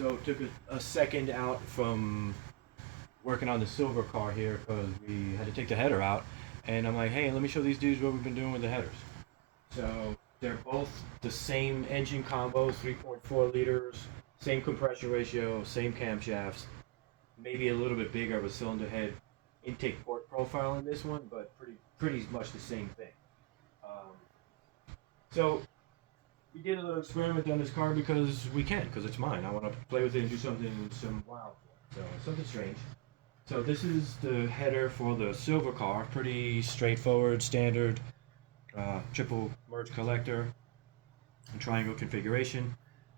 So took a second out from working on the silver car here because we had to take the header out. And I'm like, hey, let me show these dudes what we've been doing with the headers. So they're both the same engine combos, 3.4 liters, same compression ratio, same camshafts, maybe a little bit bigger of a cylinder head intake port profile in this one, but pretty much the same thing. Um, so we did a little experiment on this car because we can, because it's mine. I want to play with it and do some wild. So something strange. So this is the header for the silver car. Pretty straightforward, standard triple merge collector, and triangle configuration,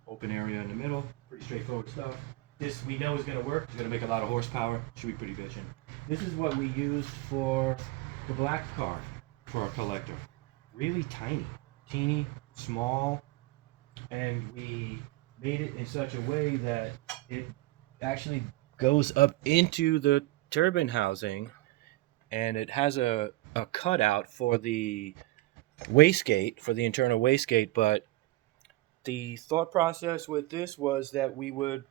open area in the middle. Pretty straightforward stuff. This we know is going to work. It's going to make a lot of horsepower. Should be pretty bitchin'. This is what we used for the black car for our collector. Really tiny, teeny, small, and we made it in such a way that it actually goes up into the turbine housing, and it has a cutout for the wastegate, for the internal wastegate. But the thought process with this was that we would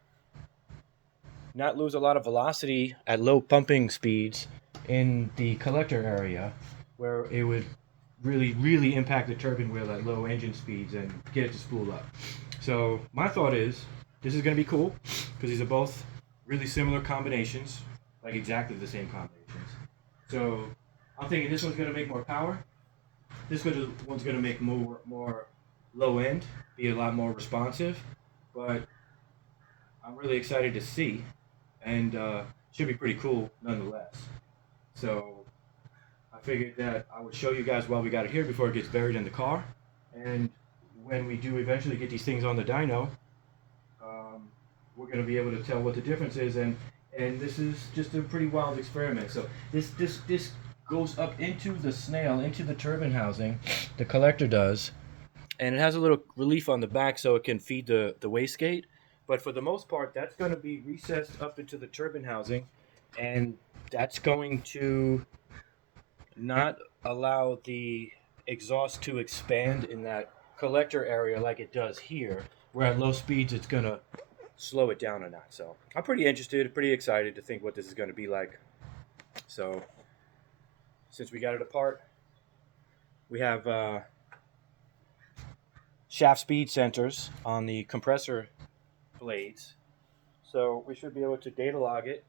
not lose a lot of velocity at low pumping speeds in the collector area, where it would really impact the turbine wheel at low engine speeds and get it to spool up. So my thought is this is going to be cool because these are both really similar combinations, like exactly the same combinations. So I'm thinking this one's going to make more power. This one's going to make more low end, be a lot more responsive. But I'm really excited to see, and should be pretty cool nonetheless. So I figured that I would show you guys while we got it here before it gets buried in the car, and when we do eventually get these things on the dyno, we're going to be able to tell what the difference is, and this is just a pretty wild experiment. So this goes up into the snail, into the turbine housing, the collector does, and it has a little relief on the back so it can feed the wastegate. But for the most part, that's going to be recessed up into the turbine housing, and that's going to not allow the exhaust to expand in that collector area like it does here, where at low speeds it's going to slow it down a notch. So I'm pretty interested, pretty excited to think what this is going to be like. So since we got it apart, we have shaft speed sensors on the compressor blades. So we should be able to data log it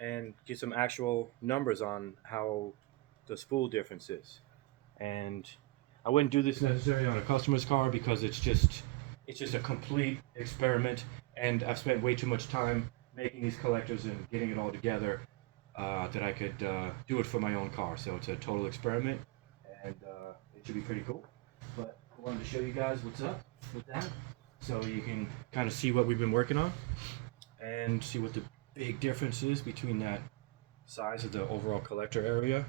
and get some actual numbers on how the spool difference is. And I wouldn't do this necessarily on a customer's car because it's just a complete experiment, and I've spent way too much time making these collectors and getting it all together that I could do it for my own car. So it's a total experiment, and it should be pretty cool. But I wanted to show you guys what's up with that, so you can kind of see what we've been working on and see what the big difference is between that size of the overall collector area.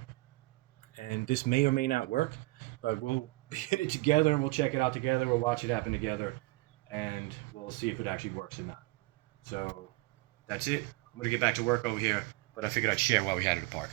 And this may or may not work, but we'll get it together and we'll check it out together. We'll watch it happen together, and we'll see if it actually works or not. So that's it. I'm gonna get back to work over here, but I figured I'd share while we had it apart.